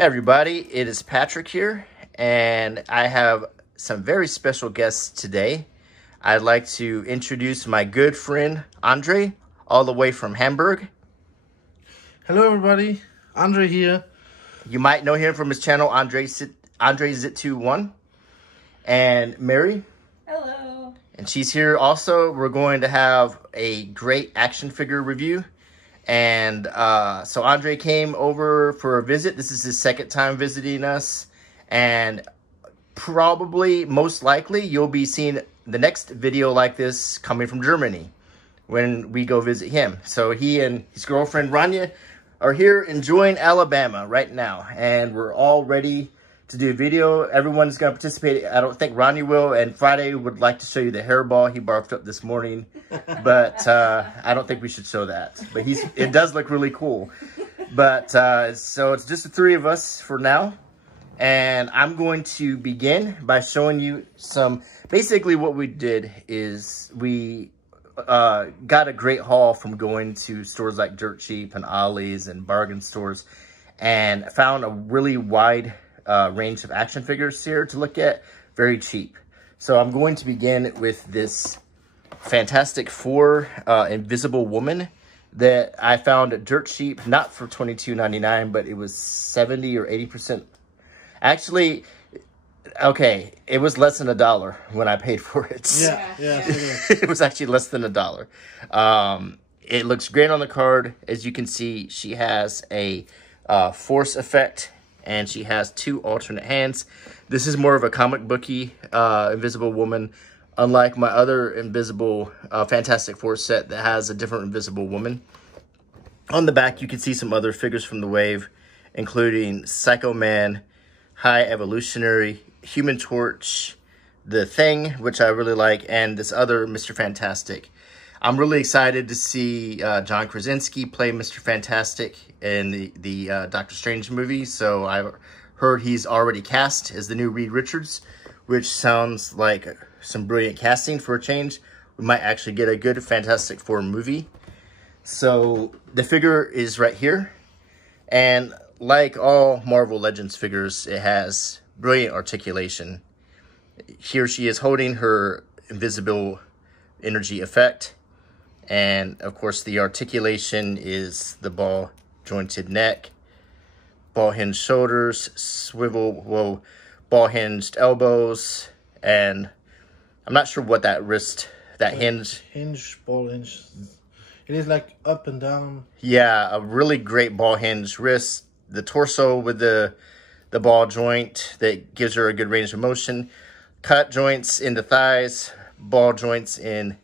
Hey everybody, it is Patrick here, and I have some very special guests today. I'd like to introduce my good friend, Andre, all the way from Hamburg. Hello everybody, Andre here. You might know him from his channel, Andrezituu1. And Mary. Hello. And she's here also. We're going to have a great action figure review. And so Andre came over for a visit. This is his second time visiting us. And probably, most likely, you'll be seeing the next video like this coming from Germany when we go visit him. So he and his girlfriend, Rania, are here enjoying Alabama right now. And we're all ready to do a video. Everyone's going to participate. I don't think Ronnie will. And Friday would like to show you the hairball he barfed up this morning. But I don't think we should show that. But it does look really cool. But so it's just the three of us for now. And I'm going to begin by showing you some... Basically what we did is we got a great haul from going to stores like Dirt Cheap and Ollie's and bargain stores. And found a really wide... range of action figures here to look at, very cheap. So I'm going to begin with this Fantastic Four Invisible Woman that I found at Dirt Cheap, not for $22.99, but it was 70 or 80%. Actually, okay, it was less than $1 when I paid for it. Yeah. It was actually less than $1. It looks great on the card. As you can see, she has a force effect. And she has two alternate hands. This is more of a comic booky Invisible Woman, unlike my other Invisible Fantastic Four set that has a different Invisible Woman. On the back, you can see some other figures from the wave, including Psycho Man, High Evolutionary, Human Torch, The Thing, which I really like, and this other Mr. Fantastic. I'm really excited to see John Krasinski play Mr. Fantastic in the Doctor Strange movie. So I've heard he's already cast as the new Reed Richards, which sounds like some brilliant casting for a change. We might actually get a good Fantastic Four movie. So the figure is right here. And like all Marvel Legends figures, it has brilliant articulation. Here she is holding her invisible energy effect. And, of course, the articulation is the ball-jointed neck, ball-hinged shoulders, ball-hinged elbows, and I'm not sure what that wrist, that hinge... Ball hinge. It is like up and down. Yeah, a really great ball-hinged wrist. The torso with the ball joint that gives her a good range of motion. Cut joints in the thighs, ball joints in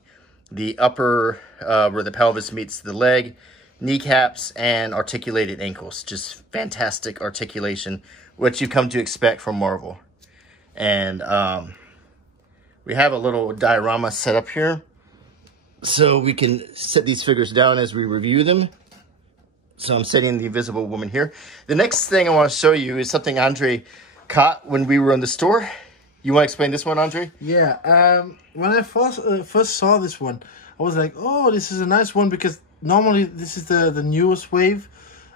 the upper, where the pelvis meets the leg, kneecaps, and articulated ankles. Just fantastic articulation, what you've come to expect from Marvel. And we have a little diorama set up here, so we can set these figures down as we review them. So I'm setting the Invisible Woman here. The next thing I want to show you is something Andre caught when we were in the store. You want to explain this one, Andre? Yeah, when I first saw this one, I was like, oh, this is a nice one, because normally this is the newest wave,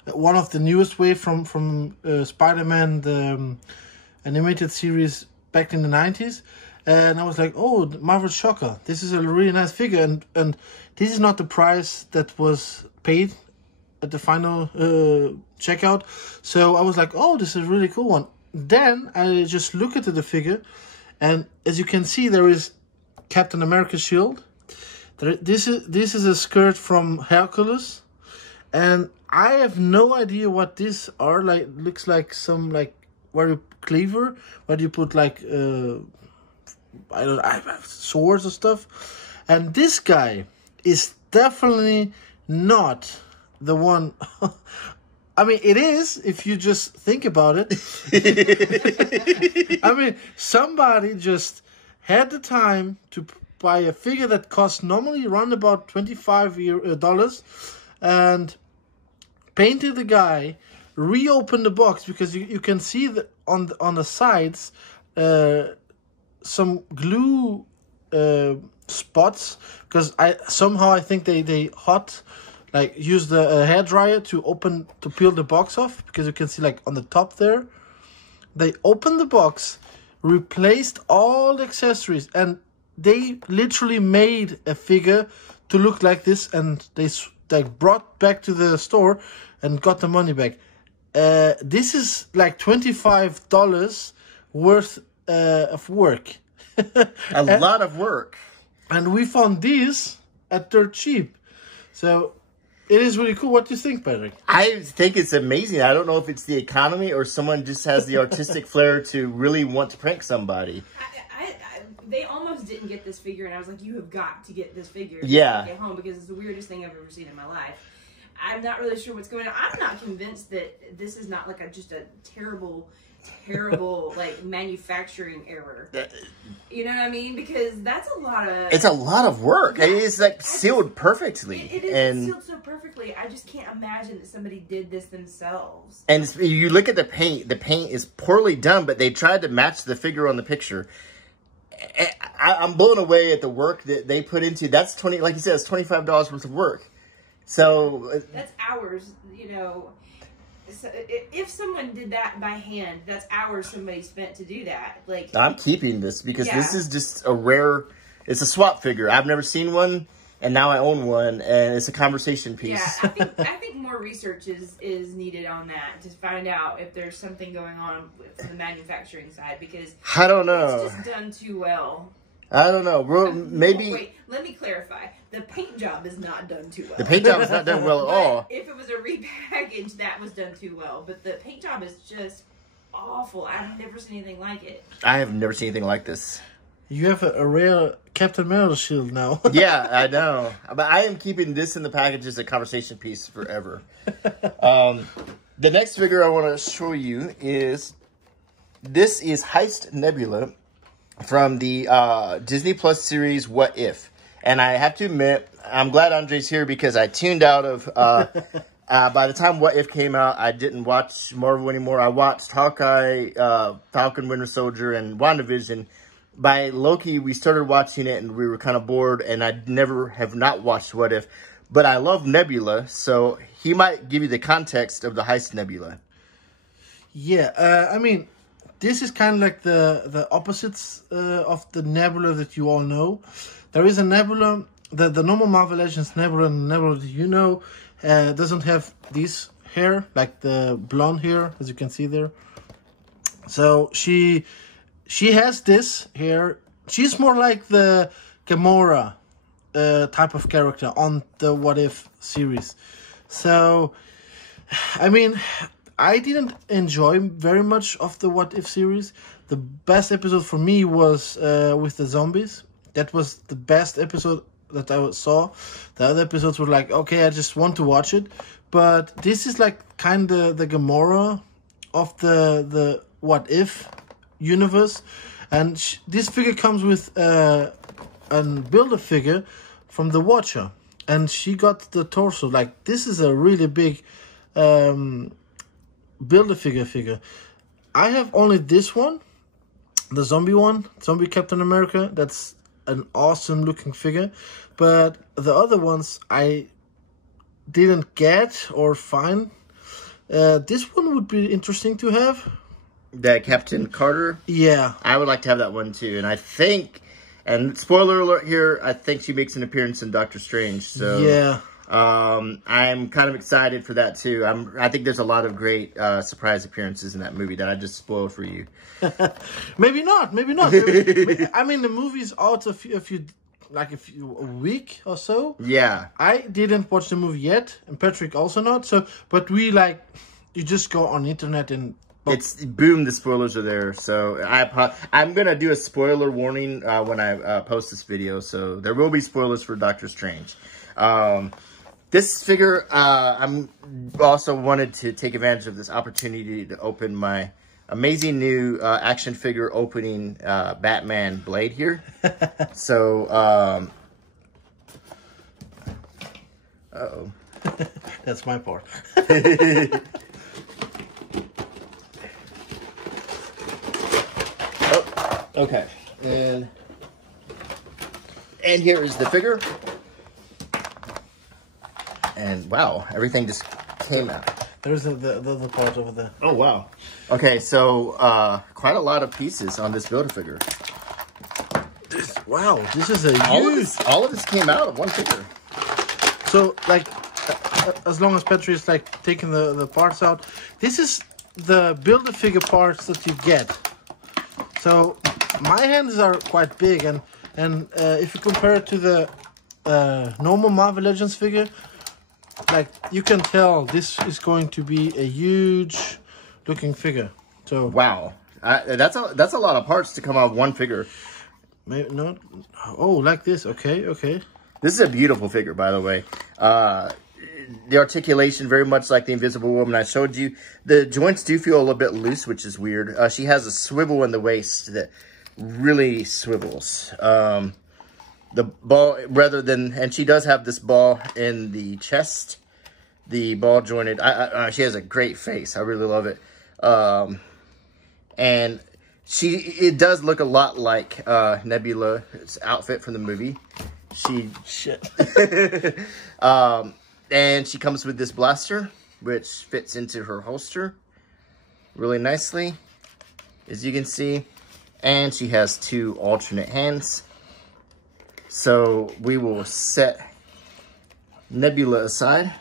one of the newest wave from Spider-Man, the animated series back in the 90s. And I was like, oh, Marvel Shocker, this is a really nice figure. And this is not the price that was paid at the final checkout. So I was like, oh, this is a really cool one. Then I just look at the figure, and as you can see, there is Captain America's shield. This is a skirt from Hercules, and I have no idea what these are. Like, looks like some where you cleaver, where you put like I have swords or stuff. And this guy is definitely not the one. I mean, it is, if you just think about it. I mean, somebody just had the time to buy a figure that costs normally around about $25 and painted the guy, reopened the box, because you can see that on the sides some glue spots, because I think they hot like use the hair dryer to peel the box off, because you can see like on the top there, they opened the box, replaced all the accessories, and they literally made a figure to look like this, and they brought back to the store and got the money back. This is like $25 worth of work. A lot of work. And we found these at dirt cheap. So it is really cool. What do you think, Patrick? I think it's amazing. I don't know if it's the economy or someone just has the artistic flair to really want to prank somebody. They almost didn't get this figure, and I was like, you have got to get this figure. Yeah. Get home, because it's the weirdest thing I've ever seen in my life. I'm not really sure what's going on. I'm not convinced that this is not like just a terrible like manufacturing error. You know what I mean? Because that's a lot of... It's a lot of work. Yeah, it's like sealed perfectly. It is sealed so perfectly. I just can't imagine that somebody did this themselves. And you look at the paint. The paint is poorly done, but they tried to match the figure on the picture. I'm blown away at the work that they put into. That's like you said, it's $25 worth of work. So that's hours, you know. So if someone did that by hand, that's hours somebody spent to do that. Like, I'm keeping this because this is just a rare. It's a swap figure. I've never seen one, and now I own one, and it's a conversation piece. Yeah, I think more research is needed on that to find out if there's something going on from the manufacturing side, because I don't know. It's just done too well. I don't know. Maybe. Wait, let me clarify. The paint job is not done too well. The paint job is not done well at all. If it was a repackage, that was done too well. But the paint job is just awful. I've never seen anything like it. I have never seen anything like this. You have a rare Captain Marvel shield now. Yeah, I know. But I am keeping this in the package as a conversation piece forever. The next figure I want to show you is... This is Heist Nebula from the Disney Plus series What If. And I have to admit, I'm glad Andre's here because I tuned out of... by the time What If came out, I didn't watch Marvel anymore. I watched Hawkeye, Falcon, Winter Soldier, and WandaVision. By Loki, we started watching it and we were kind of bored, and I have not watched What If. But I love Nebula, so he might give you the context of the Heist Nebula. Yeah, I mean, this is kind of like the opposites of the Nebula that you all know. There is a Nebula, the normal Marvel Legends Nebula, and the Nebula that you know doesn't have this hair, like the blonde hair, as you can see there. So she has this hair. She's more like the Gamora type of character on the What If series. So, I mean, I didn't enjoy very much of the What If series. The best episode for me was with the zombies. That was the best episode that I saw. The other episodes were like, okay, I just want to watch it. But this is like kind of the Gamora of the What If universe. And this figure comes with a Build-A-Figure from the Watcher. And she got the torso. Like, this is a really big Build-A-Figure figure. I have only this one, the zombie one, Zombie Captain America. That's an awesome looking figure. But the other ones I didn't get or find. This one would be interesting to have. The Captain Carter? Yeah. I would like to have that one too. And I think, and spoiler alert here, I think she makes an appearance in Doctor Strange. So yeah. I'm kind of excited for that too. I think there's a lot of great surprise appearances in that movie that I just spoiled for you. Maybe not. Maybe not. I mean, the movie's out a week or so. Yeah. I didn't watch the movie yet, and Patrick also not. So, but we you just go on the internet and. It's boom, the spoilers are there. So I'm going to do a spoiler warning when I post this video. So there will be spoilers for Doctor Strange. This figure, I'm also wanted to take advantage of this opportunity to open my amazing new action figure opening Batman Blade here. So, uh-oh. That's my part. Okay, and here is the figure, And wow, everything just came out. There's the part over there. Oh, wow. Okay, so quite a lot of pieces on this Build-A-Figure. Wow, this is a huge... All of this came out of one figure. So, like, as long as Petri is, like, taking the parts out, this is the Build-A-Figure parts that you get. So, my hands are quite big, and if you compare it to the normal Marvel Legends figure, like, you can tell this is going to be a huge looking figure. So wow, that's a lot of parts to come out of one figure. Maybe not. Oh, like this. Okay. This is a beautiful figure, by the way. The articulation very much like the Invisible Woman I showed you. The joints do feel a little bit loose, which is weird. She has a swivel in the waist that really swivels. The ball, and she does have this ball in the chest. The ball jointed. She has a great face. I really love it. And it does look a lot like Nebula's outfit from the movie. And she comes with this blaster, which fits into her holster really nicely, as you can see. And she has 2 alternate hands. So we will set Nebula aside.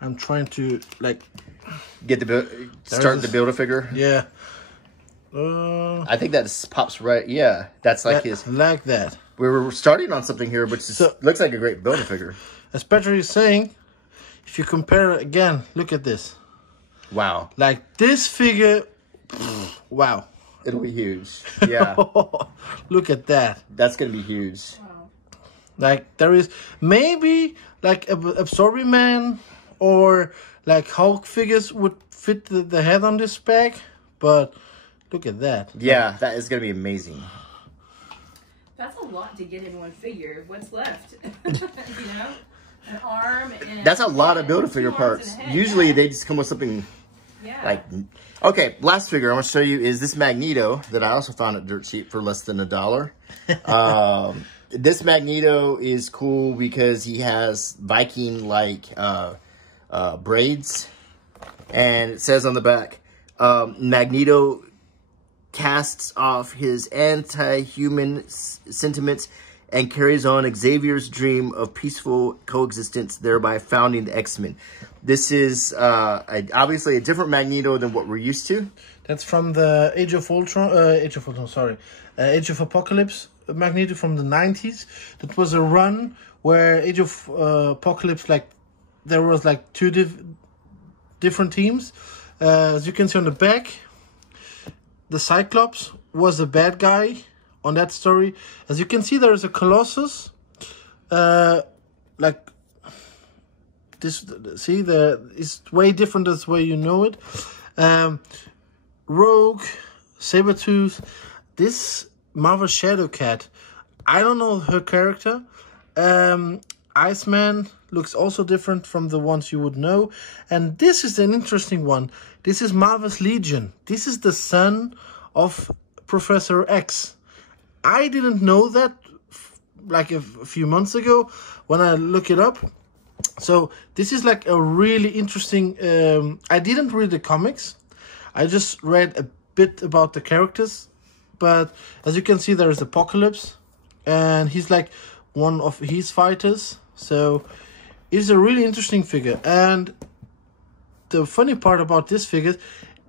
I'm trying to, like, start the Build-A-Figure. Yeah. I think that pops right. Yeah, that's like his. Like that. We were starting on something here, which looks like a great Build-A-Figure. As Petri is saying, if you compare it again, look at this. Wow. Like this figure, wow. It'll be huge. Yeah. Look at that. That's going to be huge. Wow. Like there is maybe like Absorbing Man or like Hulk figures would fit the head on this bag, but look at that. Yeah, that is going to be amazing. That's a lot to get in one figure. What's left? You know? An arm and that's a lot of Build-A-Figure parts. Usually they just come with something like... Okay, last figure I want to show you is this Magneto that I also found at Dirt Cheap for less than $1. This Magneto is cool because he has Viking-like braids. And it says on the back, Magneto casts off his anti-human sentiments and carries on Xavier's dream of peaceful coexistence, thereby founding the X-Men. This is obviously a different Magneto than what we're used to. That's from the Age of Apocalypse Magneto from the 90s. That was a run where Age of Apocalypse, like, there was like 2 different teams. As you can see on the back, the Cyclops was a bad guy on that story. As you can see, there is a Colossus. Like this, see, it's way different as the way you know it. Rogue, Sabretooth, this Marvel Shadow Cat, I don't know her character. Iceman looks also different from the ones you would know. And this is an interesting one. This is Marvel's Legion. This is the son of Professor X. I didn't know that like a few months ago when I look it up. So this is like a really interesting... I didn't read the comics. I just read a bit about the characters. But as you can see, there is Apocalypse. And he's like one of his fighters. So it's a really interesting figure. And the funny part about this figure,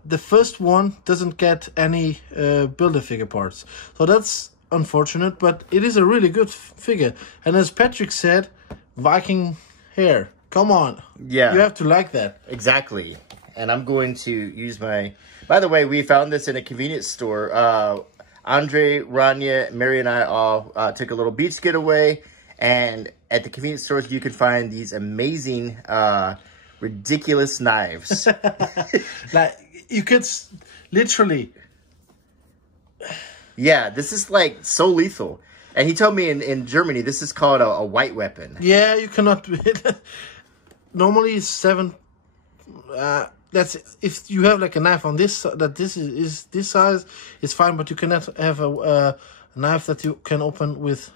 the first one doesn't get any Build-A-Figure parts. So that's unfortunate, but it is a really good figure. And as Patrick said, Viking hair. Come on. Yeah. You have to like that. Exactly. And I'm going to use my... By the way, we found this in a convenience store. André, Rania, Mary, and I all took a little beach getaway. And at the convenience stores, you can find these amazing, ridiculous knives. Like, you could literally... Yeah, this is like so lethal. And he told me in Germany, this is called a white weapon. Yeah, you cannot... Normally it's 7... that's if you have like a knife on this, that this is this size, it's fine. But you cannot have a knife that you can open with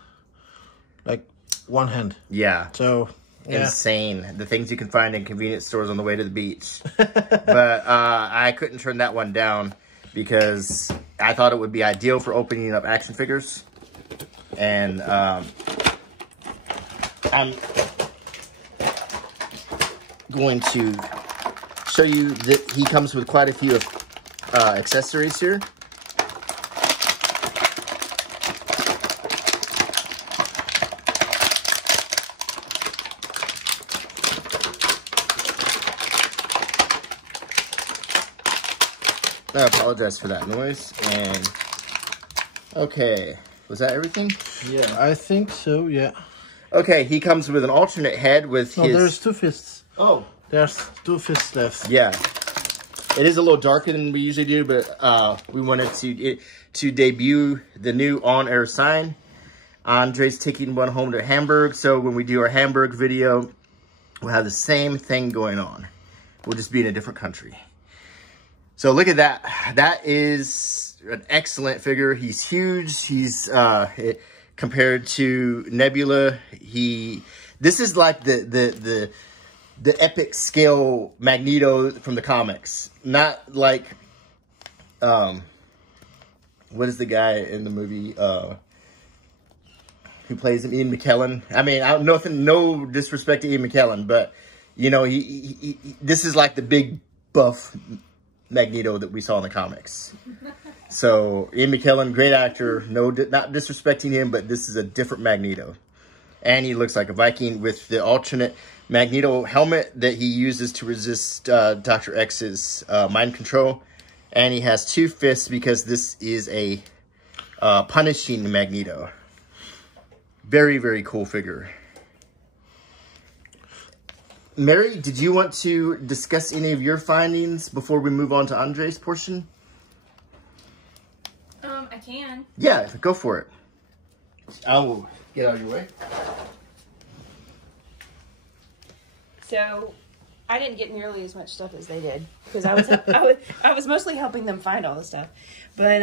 like one hand. Yeah. So insane. The things you can find in convenience stores on the way to the beach. But I couldn't turn that one down because I thought it would be ideal for opening up action figures. And I'm going to show you that he comes with quite a few accessories here. I apologize for that noise. And okay, was that everything? Yeah, I think so. Yeah. Okay, he comes with an alternate head with his. There's two fists. Oh, there's two fists left. Yeah, it is a little darker than we usually do, but we wanted to debut the new on-air sign. Andre's taking one home to Hamburg, so when we do our Hamburg video, we'll have the same thing going on. We'll just be in a different country. So look at that. That is an excellent figure. He's huge. He's compared to Nebula. This is like the epic scale Magneto from the comics. Not like what is the guy in the movie who plays him, Ian McKellen? I mean, no disrespect to Ian McKellen, but you know, this is like the big buff Magneto that we saw in the comics. So Ian McKellen, great actor, not disrespecting him, but this is a different Magneto. And he looks like a Viking with the alternate Magneto helmet that he uses to resist Dr. X's mind control. And he has two fists because this is a punishing Magneto. Very, very cool figure. Mary, did you want to discuss any of your findings before we move on to Andre's portion? I can. Yeah, go for it. I will get out of your way. So, I didn't get nearly as much stuff as they did because I was mostly helping them find all the stuff. But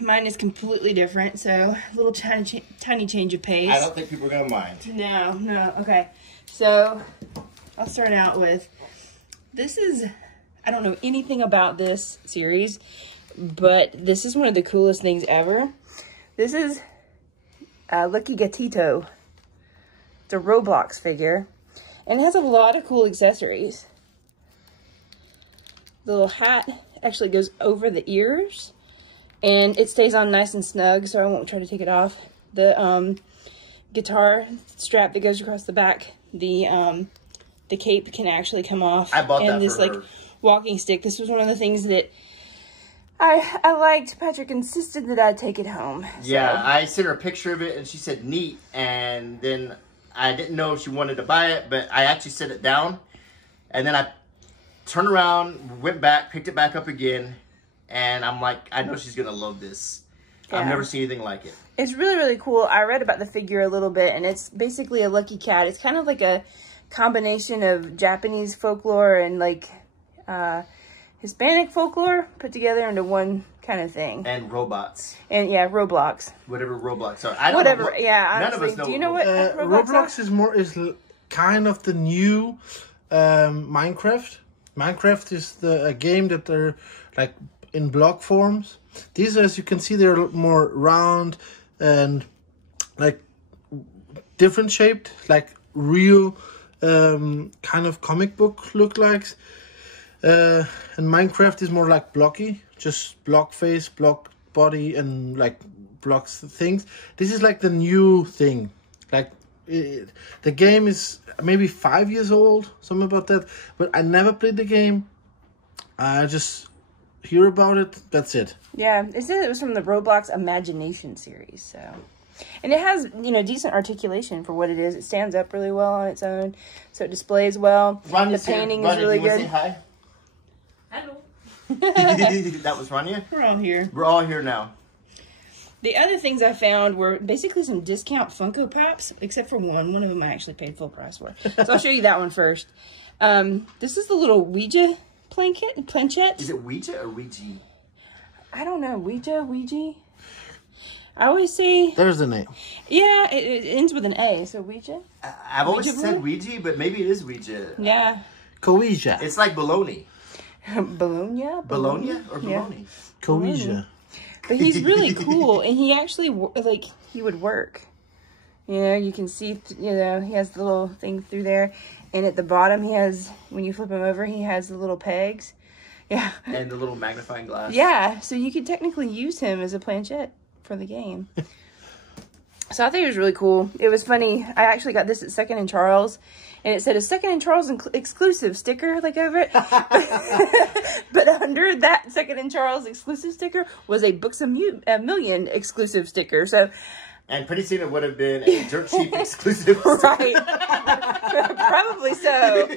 mine is completely different. So, a little tiny change of pace. I don't think people are gonna mind. No. Okay. So, I'll start out with, I don't know anything about this series, but this is one of the coolest things ever. This is Lucky Gatito. It's a Roblox figure, and it has a lot of cool accessories. The little hat actually goes over the ears, and it stays on nice and snug, so I won't try to take it off. The guitar strap that goes across the back, the cape can actually come off. I bought that and this for her. like walking stick. This was one of the things that I liked. Patrick insisted that I take it home. Yeah, so. I sent her a picture of it and she said neat, and then I didn't know if she wanted to buy it, but I actually set it down, and then I turned around, went back, picked it back up again, and I'm like, I know she's gonna love this. Yeah. I've never seen anything like it. It's really, really cool. I read about the figure a little bit, and it's basically a lucky cat. It's kind of like a combination of Japanese folklore and like Hispanic folklore put together into one kind of thing. And robots. And yeah, Roblox. Whatever Roblox are. I don't know what, yeah, none honestly. of us know. Do you know what Roblox is kind of the new Minecraft. Minecraft is a game that they're like in block forms. These, as you can see, they're more round and like different shaped, like real kind of comic book look likes. And Minecraft is more like blocky, just block face, block body, and like blocks things. This is like the new thing. Like the game is maybe 5 years old, something about that. But I never played the game. I just hear about it. That's it. Yeah, it said it was from the Roblox Imagination series. So, and it has decent articulation for what it is. It stands up really well on its own, so it displays well. Rania's the painting here. is really good. Say hi? Hello. That was Rania? We're all here. We're all here now. The other things I found were basically some discount Funko Pops, except for one. One of them I actually paid full price for. So I'll show you that one first. This is the little Ouija planchette. Is it Ouija or Ouija? I don't know. Ouija? I always say... There's the name. Yeah, it ends with an A, so Ouija? I've always Ouija said board? Ouija, but maybe it is Ouija. Yeah. Coija. It's like bologna. Bologna? Bologna or bologna? Yeah. Coija. But he's really cool, and he actually, like, he would work. You know, you can see, you know, he has the little thing through there. And at the bottom, he has, when you flip him over, he has the little pegs. Yeah. And the little magnifying glass. Yeah, so you could technically use him as a planchette for the game. So I think it was really cool. It was funny. I actually got this at Second and Charles, and it said a Second and Charles exclusive sticker, like, over it. But under that Second and Charles exclusive sticker was a Books a Million exclusive sticker. So, and pretty soon it would have been a dirt cheap exclusive. right. Probably so.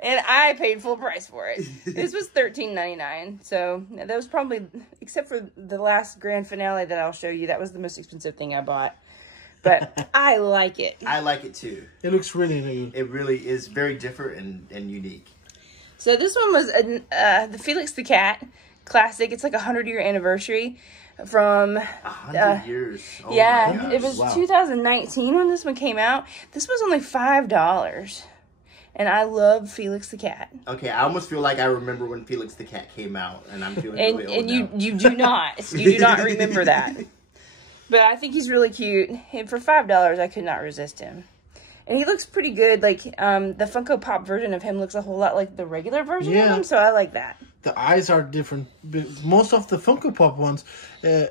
And I paid full price for it. This was $13.99. So that was probably, except for the last grand finale that I'll show you, that was the most expensive thing I bought. But I like it. I like it too. It looks really good. It really is very different and unique. So this one was the Felix the Cat Classic. It's like a 100-year anniversary from 100 years. Oh yeah, my gosh. it was Wow. 2019 when this one came out. This was only $5, and I love Felix the Cat. Okay, I almost feel like I remember when Felix the Cat came out, and I'm feeling And really old and now. you do not remember that. But I think he's really cute, and for $5, I could not resist him. And he looks pretty good. Like the Funko Pop version of him looks a whole lot like the regular version of him, so I like that. The eyes are different. Most of the Funko Pop ones.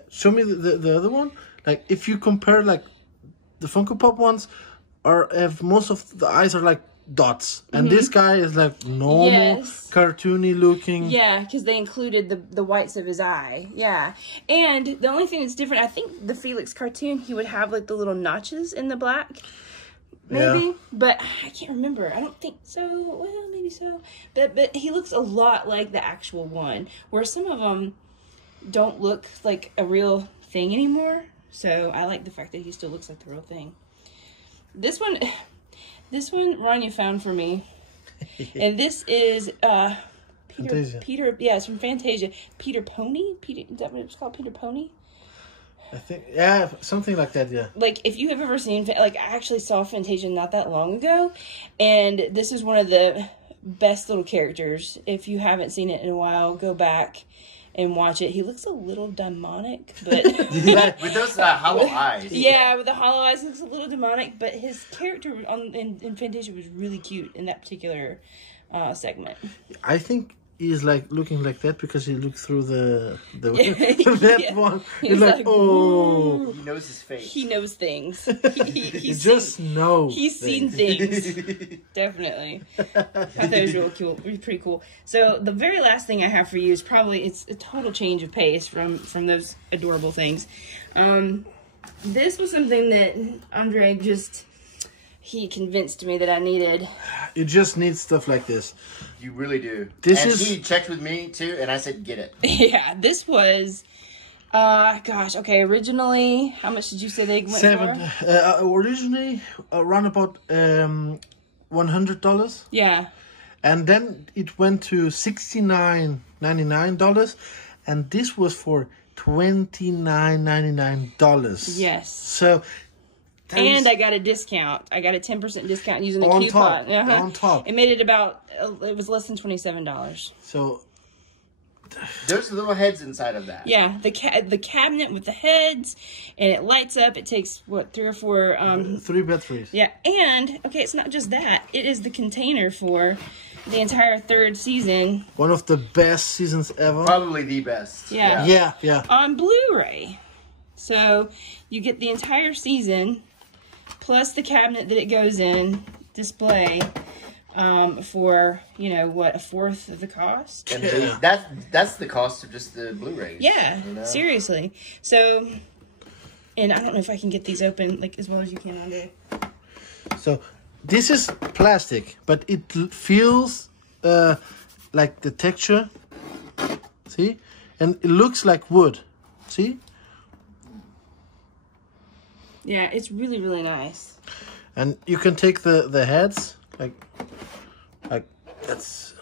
Show me the other one. Like if you compare like the Funko Pop ones, have most of the eyes are like dots, and this guy is like normal, Yes. cartoony looking. Yeah, because they included the whites of his eye. Yeah. And the only thing that's different, I think the Felix cartoon, he would have like the little notches in the black. Maybe. Yeah. But I can't remember. I don't think so. Well, maybe so. But he looks a lot like the actual one. Where some of them don't look like a real thing anymore. So I like the fact that he still looks like the real thing. This one Rania found for me. And this is Fantasia. Yeah, it's from Fantasia. Peter Pony? Is that what it's called? Peter Pony? I think, yeah, something like that, yeah. Like, if you have ever seen, like, I actually saw Fantasia not that long ago, and this is one of the best little characters. If you haven't seen it in a while, go back and watch it. He looks a little demonic, but... With those hollow eyes. Yeah, with the hollow eyes, he looks a little demonic, but his character in Fantasia was really cute in that particular segment. I think he's like looking like that because he looked through the that Yeah. one. He's He's like, like, oh. He knows his face. He knows things. He just knows. He's seen things. Definitely. I thought it was really cool. It was pretty cool. So the very last thing I have for you is probably, it's a total change of pace from those adorable things. This was something that Andre he convinced me that I needed. You just need stuff like this. You really do. This and is- he checked with me too, and I said, "Get it." Yeah, this was, gosh, okay, originally, how much did you say they went for? Originally around about $100, Yeah. and then it went to $69.99, and this was for $29.99. Yes. So. that And is- I got a discount. I got a 10% discount using a On coupon. top, on top. It made it about, it was less than $27. So There's little heads inside of that. Yeah, the cabinet with the heads, and it lights up. It takes, what, 3 or 4... 3 batteries. yeah, and, okay, it's not just that. It is the container for the entire 3rd season. One of the best seasons ever. Probably the best. Yeah. Yeah. On Blu-ray. So, you get the entire season, plus the cabinet that it goes in, display, for, you know, what, a 1/4 of the cost? And Yeah. that's the cost of just the Blu-rays. Yeah, you know? seriously. So, and I don't know if I can get these open, like, as well as you can, Andre. So this is plastic, but it feels like the texture. See? And it looks like wood. See? Yeah, it's really, really nice. And you can take the heads like that's.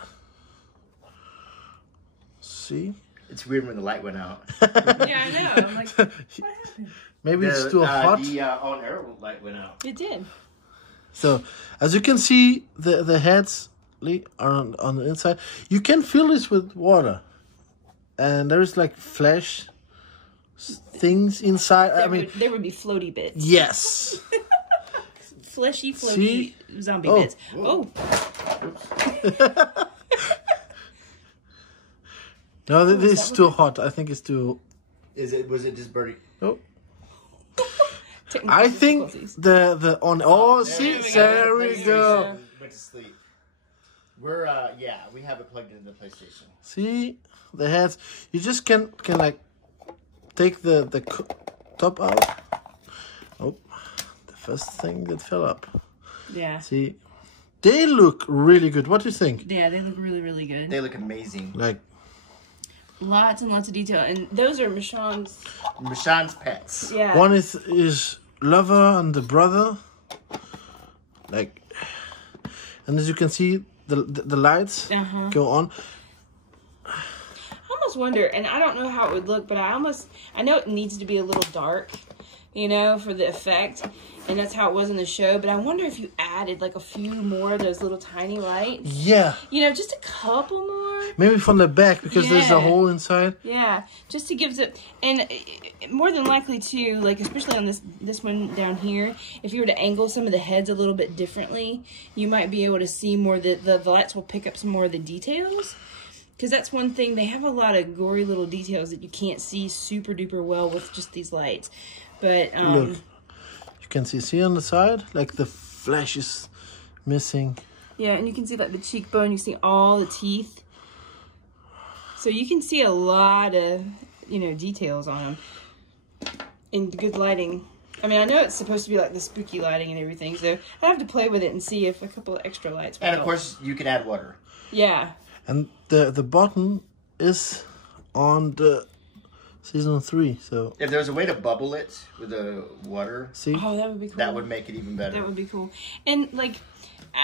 See? It's weird when the light went out. Yeah, I know. I'm like, what happened? Maybe it's too hot. The on-air light went out. It did. So, as you can see, the heads are on the inside. You can fill this with water. And there's like flesh things inside. There would be floaty bits. Yes. Fleshy, floaty See? zombie bits. Whoa. Oh. No, this is too hot. I think it's too... Was it just birdie? Oh. I think the on... Oh, see? There we go. Went to sleep. We have it plugged into the PlayStation. See? The heads. You just can like take the top out. Oh, the first thing that fell up. Yeah. See? They look really good. What do you think? Yeah, they look really, really good. They look amazing. Like... Lots and lots of detail. And those are Michonne's pets. Yeah. One is lover and the brother. Like... And as you can see, the lights go on. I almost wonder, and I don't know how it would look, but I know it needs to be a little dark, you know, for the effect, and that's how it was in the show, but I wonder if you added like a few more of those little tiny lights. Yeah. You know, just a couple more. Maybe from the back, because there's a hole inside. Yeah, just to give it, and more than likely too, like especially on this one down here, if you were to angle some of the heads a little bit differently, you might be able to see more, the lights will pick up some more of the details. Because that's one thing, they have a lot of gory little details that you can't see super duper well with just these lights. But, look, you can see on the side, like the flesh is missing. Yeah, and you can see like the cheekbone, you see all the teeth. So you can see a lot of, you know, details on them. In good lighting. I mean, I know it's supposed to be like the spooky lighting and everything, so I have to play with it and see if a couple of extra lights will And of help. course, you can add water. Yeah. And the button is on the season 3, so... If there's a way to bubble it with the water... See? Oh, that would be cool. That would make it even better. That would be cool. And, like,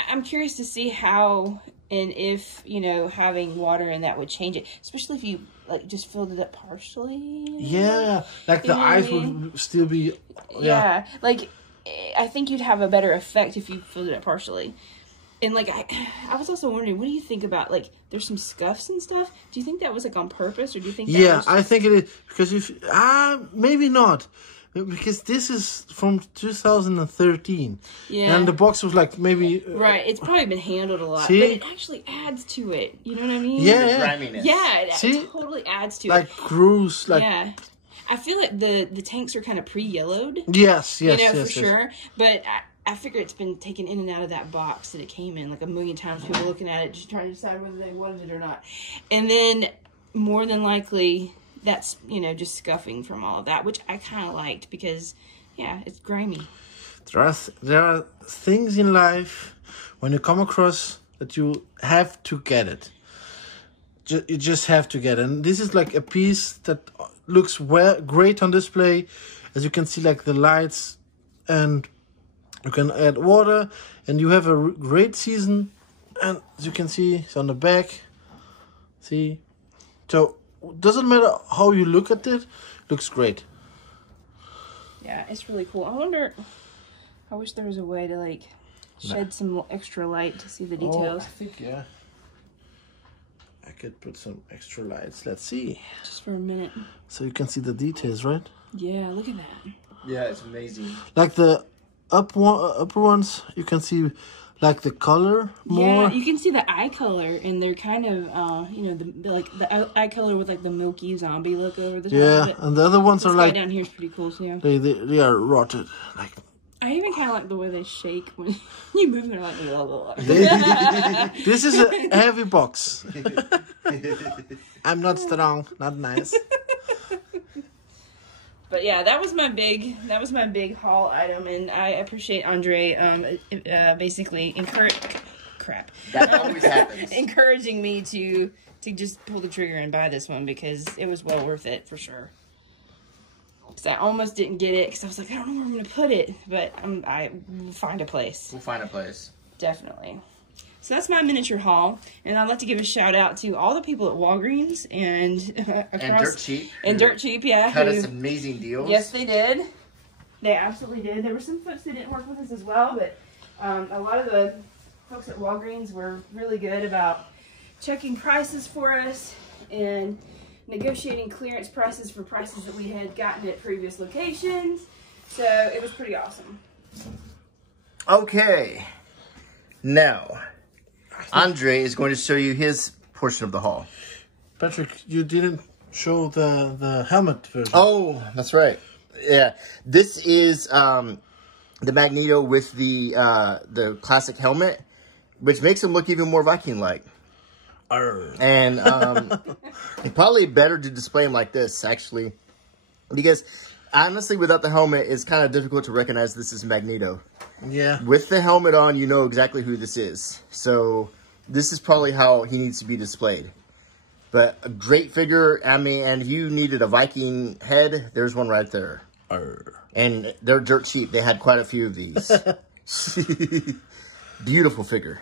I'm curious to see how and if, you know, having water in that would change it. Especially if you, like, just filled it up partially. Yeah. Like the eyes would still be... Yeah. Like, I think you'd have a better effect if you filled it up partially. And, like, I was also wondering, what do you think about, like, there's some scuffs and stuff? Do you think that was, like, on purpose? Or do you think that was... I think it is. Because if... maybe not. Because this is from 2013. Yeah. And the box was, like, maybe... Right. It's probably been handled a lot. See? But it actually adds to it. You know what I mean? Yeah. The griminess. Yeah. See? It totally adds to it. Like, grooves, like... Yeah. I feel like the tanks are kind of pre-yellowed. Yes, You know, yes, for sure. But I figure it's been taken in and out of that box that it came in like a million times. People looking at it, just trying to decide whether they wanted it or not. And then, more than likely, that's, you know, just scuffing from all of that, which I kind of liked because, yeah, it's grimy. There are things in life when you come across that you have to get it. You just have to get it. And this is like a piece that looks great on display. As you can see, like the lights, and you can add water, and you have a great season. And as you can see, it's on the back. See? So, doesn't matter how you look at it, looks great. Yeah, it's really cool. I wish there was a way to, like, shed some extra light to see the details. I think, yeah. I could put some extra lights. Let's see. Just for a minute. So you can see the details, right? Yeah, look at that. Yeah, it's amazing. Like the upper ones, you can see like the color more. Yeah, you can see the eye color, and they're kind of, you know, the eye color with like the milky zombie look over the top of it. And the other ones this are guy like down here is pretty cool too. they are rotted. Like I even kind of like the way they shake when you move them. Like blah, blah, blah. this is a heavy box. I'm not strong, not nice. But yeah, that was my big haul item, and I appreciate André basically That always happens. encouraging me to just pull the trigger and buy this one because it was well worth it for sure. Because I almost didn't get it because I was like, I don't know where I'm going to put it, but I will find a place. We'll find a place. Definitely. So that's my miniature haul, and I'd like to give a shout out to all the people at Walgreens and Dirt Cheap. And Dirt Cheap, yeah. Had us amazing deals. Yes, they did. They absolutely did. There were some folks that didn't work with us as well, but a lot of the folks at Walgreens were really good about checking prices for us and negotiating clearance prices for prices that we had gotten at previous locations. So it was pretty awesome. Okay. Now, Andre is going to show you his portion of the haul. Patrick, you didn't show the helmet version. Oh, that's right. Yeah, this is the Magneto with the classic helmet, which makes him look even more Viking-like. And probably better to display him like this, actually, because honestly, without the helmet, it's kind of difficult to recognize this is Magneto. Yeah. With the helmet on, you know exactly who this is. So this is probably how he needs to be displayed. But a great figure. I mean, and if you needed a Viking head, there's one right there. And they're dirt cheap. They had quite a few of these. Beautiful figure.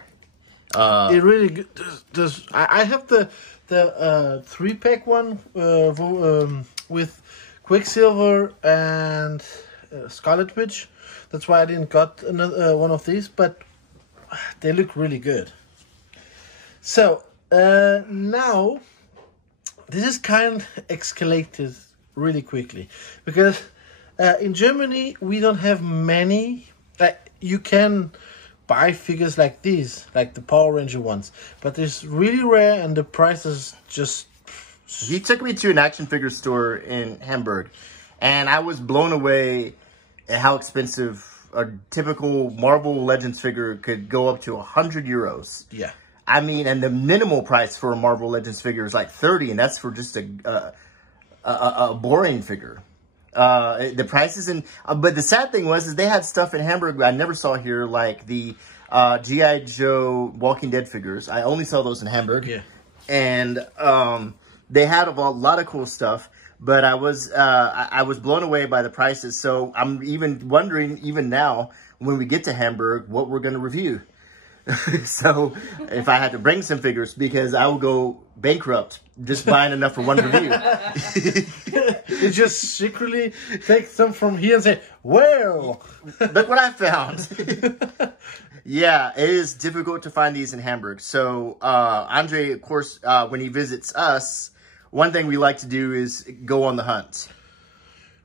It really does. I have the 3-pack one with Quicksilver and Scarlet Witch. That's why I didn't got another one of these, but they look really good. So now this is kind of escalated really quickly because in Germany we don't have many. You can buy figures like these, like the Power Ranger ones, but it's really rare and the price is just... He took me to an action figure store in Hamburg, and I was blown away at how expensive a typical Marvel Legends figure could go up to 100 euros. Yeah. I mean, and the minimal price for a Marvel Legends figure is like 30, and that's for just a boring figure. The prices in, but the sad thing was, is they had stuff in Hamburg I never saw here, like the G.I. Joe Walking Dead figures. I only saw those in Hamburg. Yeah. And they had a lot of cool stuff, but I was blown away by the prices. So I'm even wondering, even now, when we get to Hamburg, what we're going to review. So if I had to bring some figures, because I will go bankrupt just buying enough for one review. You just secretly take some from here and say, well, look what I found. Yeah, it is difficult to find these in Hamburg. So Andre, of course, when he visits us, one thing we like to do is go on the hunt.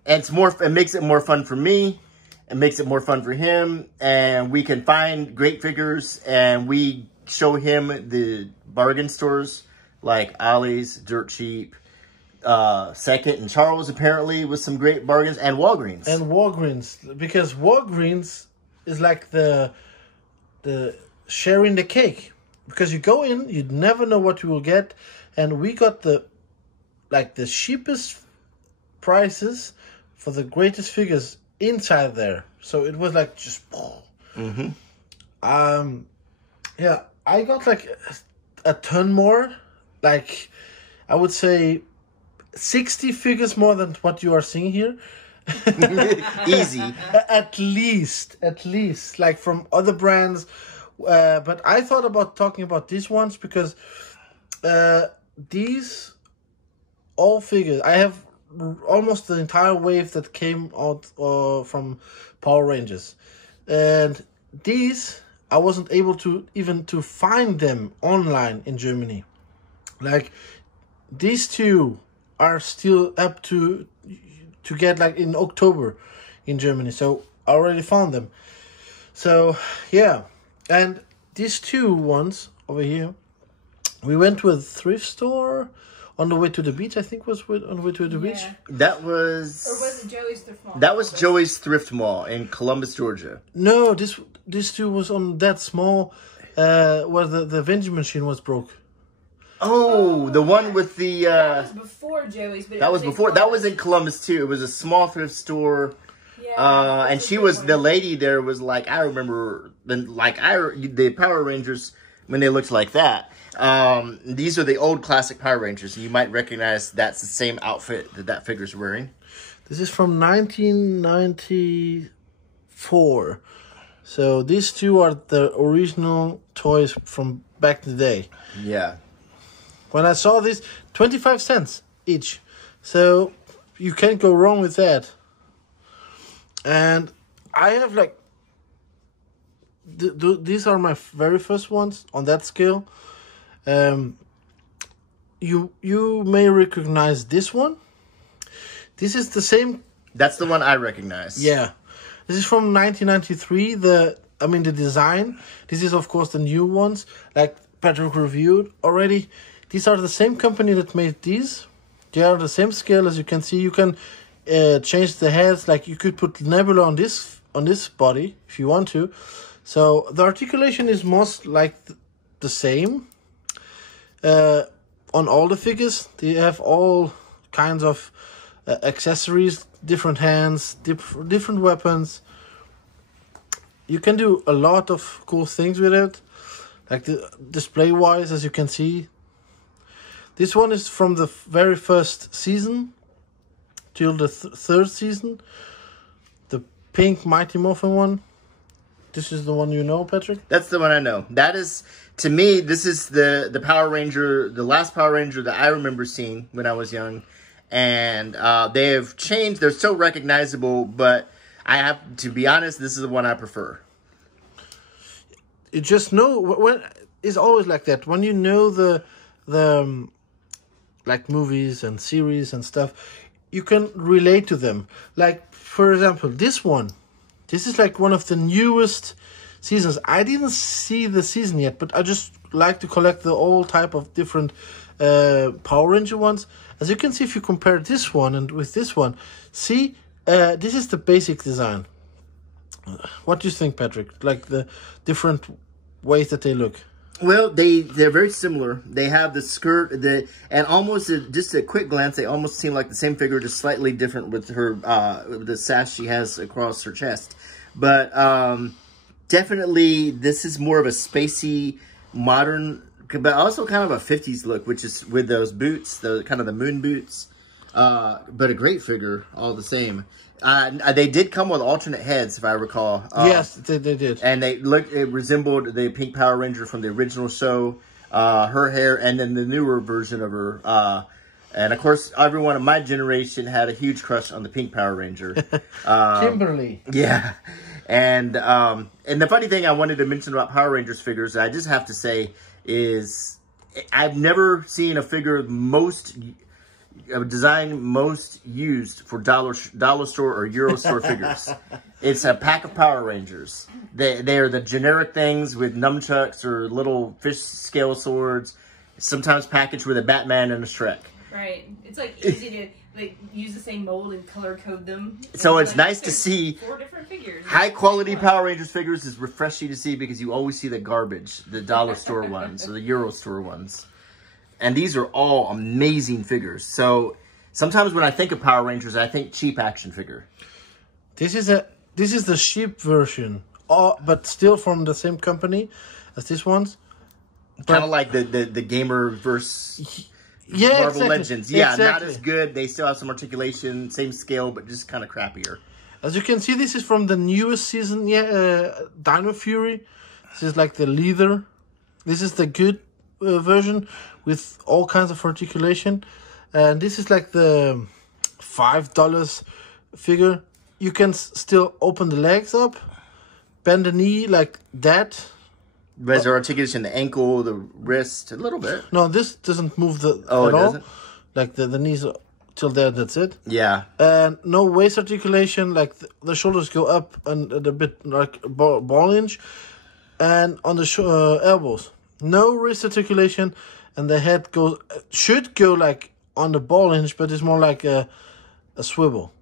And it makes it more fun for me. It makes it more fun for him, and we can find great figures, and we show him the bargain stores like Ollie's, Dirt Cheap, Second and Charles apparently with some great bargains, and Walgreens. And Walgreens, because Walgreens is like the sharing the cake, because you go in, you never know what you will get, and we got the cheapest prices for the greatest figures inside there. So it was like just mm-hmm. Yeah, I got like a ton more, like I would say 60 figures more than what you are seeing here. Easy. At least like from other brands, but I thought about talking about these ones because these all figures, I have almost the entire wave that came out from Power Rangers, and these I wasn't able to even to find them online in Germany. Like these two are still up to get like in October in Germany, so I already found them. So yeah, and these two ones over here, we went to a thrift store on the way to the beach. I think was on the way to the beach. That was... Or was it Joey's Thrift Mall? That was Joey's Thrift Mall in Columbus, Georgia. No, this two was on that small, where the vending machine was broke. Oh, the one with the... that was before Joey's. But that was before. That was in Columbus, too. It was a small thrift store. Yeah, and she was... The lady there was like... I remember the Power Rangers when they looked like that. These are the old classic Power Rangers. You might recognize that's the same outfit that figure's wearing. This is from 1994. So these two are the original toys from back in the day. Yeah. When I saw this, 25 cents each. So you can't go wrong with that. And I have like... these are my very first ones on that scale. You may recognize this one. This is the same... That's the one I recognize. Yeah. This is from 1993. The design. This is, of course, the new ones. Like Patrick reviewed already. These are the same company that made these. They are the same scale, as you can see. You can change the heads. Like, you could put Nebula on this body if you want to. So the articulation is most like the same. On all the figures, they have all kinds of accessories, different hands, different weapons. You can do a lot of cool things with it, like the display-wise, as you can see. This one is from the very first season till the third season. The pink Mighty Morphin one. This is the one you know, Patrick? That's the one I know. That is, to me, this is the Power Ranger, the last Power Ranger that I remember seeing when I was young. And they have changed. They're so recognizable, but I have to be honest, this is the one I prefer. You just know, when it's always like that. When you know the like movies and series and stuff, you can relate to them. Like, for example, this one. This is like one of the newest seasons. I didn't see the season yet, but I just like to collect the all type of different Power Ranger ones. As you can see, if you compare this one and with this one, see, this is the basic design. What do you think, Patrick? Like the different ways that they look? Well, they're very similar. They have the skirt, and almost just a quick glance, they almost seem like the same figure, just slightly different with her the sash she has across her chest. But definitely, this is more of a spacey, modern, but also kind of a 50s look, which is with those boots, the kind of the moon boots. But a great figure, all the same. They did come with alternate heads, if I recall. Yes, they did. And it resembled the Pink Power Ranger from the original show, her hair, and then the newer version of her. And of course, everyone of my generation had a huge crush on the Pink Power Ranger. Kimberly. Yeah. And the funny thing I wanted to mention about Power Rangers figures, I just have to say, is I've never seen a figure a design most used for dollar store or Euro store figures. It's a pack of Power Rangers. They are the generic things with nunchucks or little fish scale swords, sometimes packaged with a Batman and a Shrek. Right. It's like easy to like use the same mold and color code them. So it's nice to see 4 different figures. high quality Power Rangers figures is refreshing to see because you always see the garbage, the dollar store ones or the Euro store ones. And these are all amazing figures. So sometimes when I think of Power Rangers, I think cheap action figure. This is the cheap version, but still from the same company as this one's. Kind of like the Gamer versus Marvel exactly. Legends. Yeah, exactly. Not as good. They still have some articulation, same scale, but just kind of crappier. As you can see, this is from the newest season. Dino Fury. This is like the leader. This is the good version with all kinds of articulation, and this is like the $5 figure. You can still open the legs up, bend the knee like that. But is there articulation, the ankle, the wrist, a little bit? No, this doesn't move at all. Like the knees till there, that's it. Yeah. And no waist articulation, like the shoulders go up and a bit like ball hinge, and on the elbows. No wrist articulation, and the head should go like on the ball hinge, but it's more like a swivel.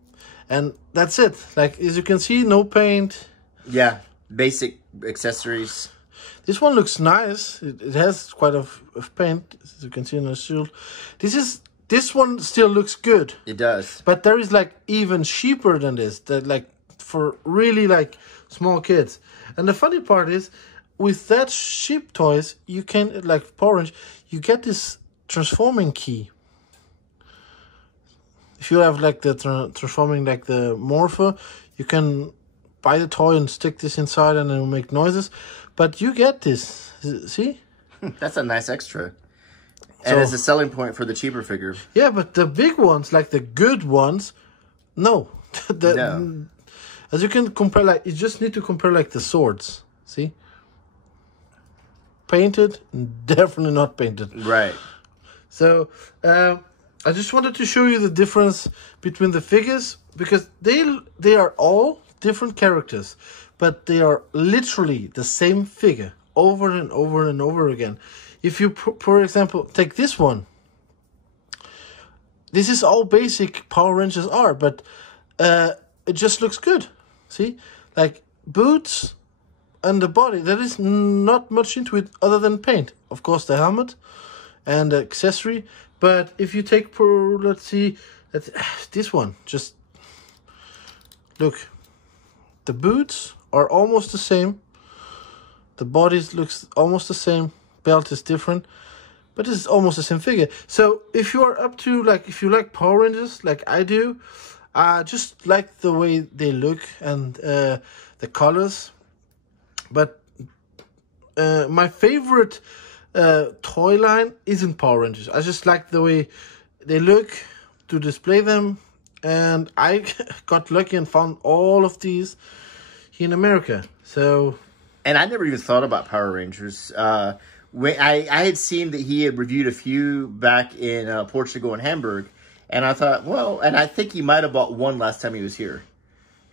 And that's it. Like, as you can see, no paint. Yeah, basic accessories. This one looks nice. It has quite of paint, as you can see on the shield. This one still looks good. It does. But there is like even cheaper than this. That like for really like small kids. And the funny part is, with that cheap toys, you can, like Power Rangers, you get this transforming key. If you have like the transforming, like the Morpher, you can buy the toy and stick this inside and it'll make noises. But you get this. See? That's a nice extra. And it's a selling point for the cheaper figure. Yeah, but the big ones, like the good ones, no. No. As you can compare, like, you just need to compare, like, the swords. See? Painted, definitely not painted. Right. So, I just wanted to show you the difference between the figures, because they are all different characters, but they are literally the same figure over and over and over again. If you, for example, take this one, this is all basic Power Rangers are, but it just looks good. See, like boots and the body. There is not much into it other than paint. Of course, the helmet and the accessory. But if you take, let's see, this one, just look. The boots are almost the same. The body looks almost the same. Belt is different, but this is almost the same figure. So if you are up to, like, if you like Power Rangers like I do, just like the way they look and the colors. But my favorite toy line isn't Power Rangers. I just like the way they look to display them, and I got lucky and found all of these here in America. So, and I never even thought about Power Rangers. When I had seen that he had reviewed a few back in Portugal and Hamburg, and I thought, well, and I think he might have bought one last time he was here.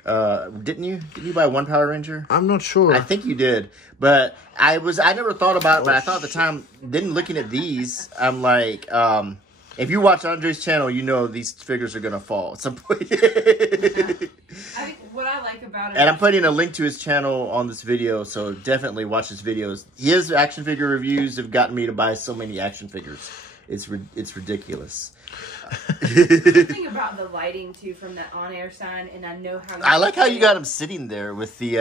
Didn't you? Did you buy one Power Ranger? I'm not sure. I think you did, but I never thought about it. But I thought at the time, then looking at these, I'm like, if you watch Andre's channel, you know these figures are gonna fall at some point. I think what I like about it, and I'm putting a link to his channel on this video, so definitely watch his videos. His action figure reviews have gotten me to buy so many action figures. It's ridiculous. Something about the lighting too from that on-air sign, and I know how. I like how you got him sitting there with the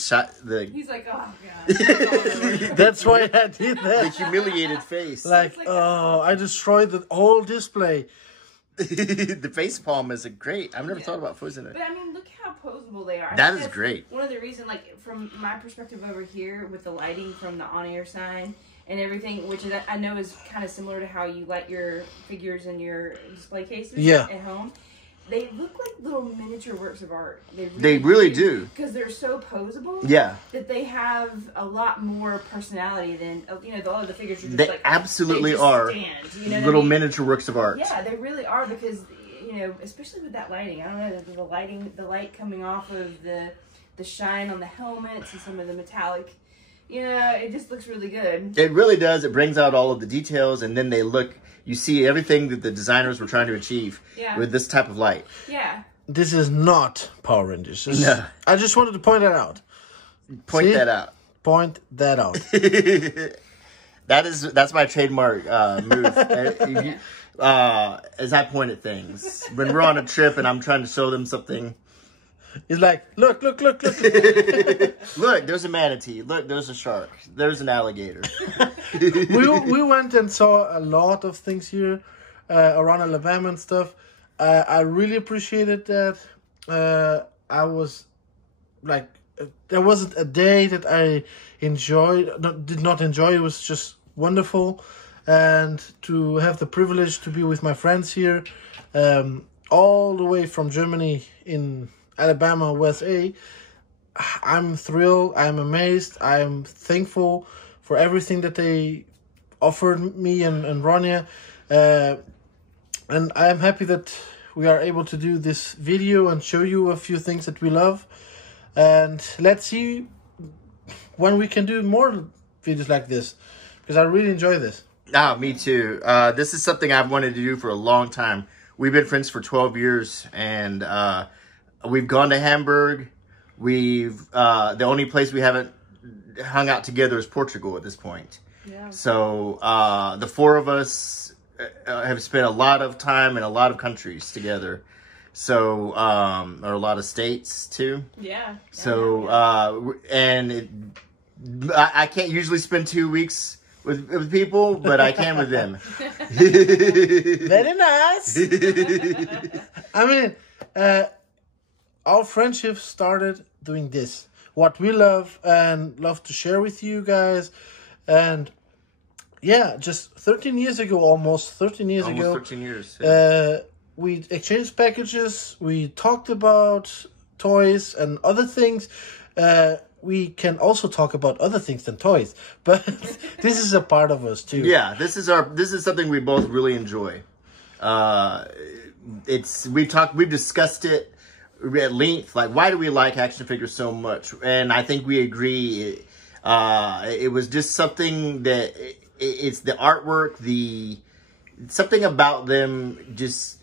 shot. He's like, oh god. That's why I did The that. humiliated face. Like, oh, I destroyed the whole display. The face palm is great. I've never thought about posing it. But I mean, look how posable they are. I That think is that's great. One of the reasons, like from my perspective over here, with the lighting from the on-air sign and everything, which is, I know is kind of similar to how you light your figures in your display cases at home. They look like little miniature works of art. They really do. Because they're so posable. Yeah. That they have a lot more personality than, all of the figures are just They like... absolutely they just are stand, you know little what I mean? miniature works of art. Yeah, they really are, because, especially with that lighting. I don't know, the light coming off of the shine on the helmets and some of the metallic... it just looks really good. It really does. It brings out all of the details, and then you see everything that the designers were trying to achieve with this type of light. Yeah. This is not Power Rangers. No. I just wanted to point that out. Point that out. Point that out. That's my trademark move. As I point at things. When we're on a trip and I'm trying to show them something. It's like, look. Look, there's a manatee. Look, there's a shark. There's an alligator. we went and saw a lot of things here around Alabama and stuff. I really appreciated that. I was like, there wasn't a day that I did not enjoy. It was just wonderful. And to have the privilege to be with my friends here, all the way from Germany in Alabama, USA, I'm thrilled, I'm amazed, I'm thankful for everything that they offered me and Ronja. And I'm happy that we are able to do this video and show you a few things that we love. And let's see when we can do more videos like this, because I really enjoy this. Me too. This is something I've wanted to do for a long time. We've been friends for 12 years, and we've gone to Hamburg. The only place we haven't hung out together is Portugal at this point. Yeah. So the four of us have spent a lot of time in a lot of countries together. So or a lot of states too. Yeah. So I can't usually spend 2 weeks with people, but I can with them. Very nice. I mean, our friendship started doing this. What we love and love to share with you guys. And yeah, just 13 years ago, almost 13 years ago. Almost 13 years. Yeah. We exchanged packages. We talked about toys and other things. We can also talk about other things than toys, but this is a part of us too. Yeah, this is something we both really enjoy. We've discussed it at length. Like, why do we like action figures so much? And I think we agree. It was just something that it's the artwork, something about them, just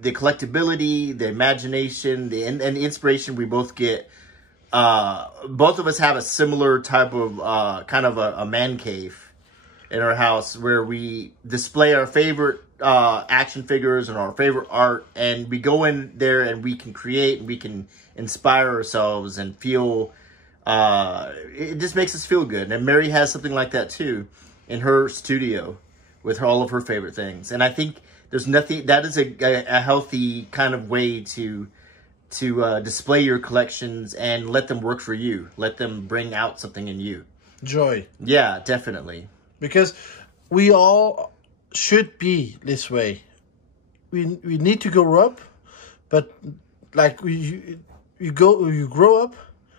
the collectability, the imagination, and the inspiration we both get. Both of us have a similar type of kind of a man cave in our house where we display our favorite action figures and our favorite art, and we go in there and we can create and we can inspire ourselves and feel. It just makes us feel good. And Mary has something like that too in her studio with all of her favorite things. And I think there's nothing that is a healthy kind of way to display your collections and let them work for you. Let them bring out something in you. Joy. Yeah, definitely. Because we all should be this way. We need to grow up, but like you grow up,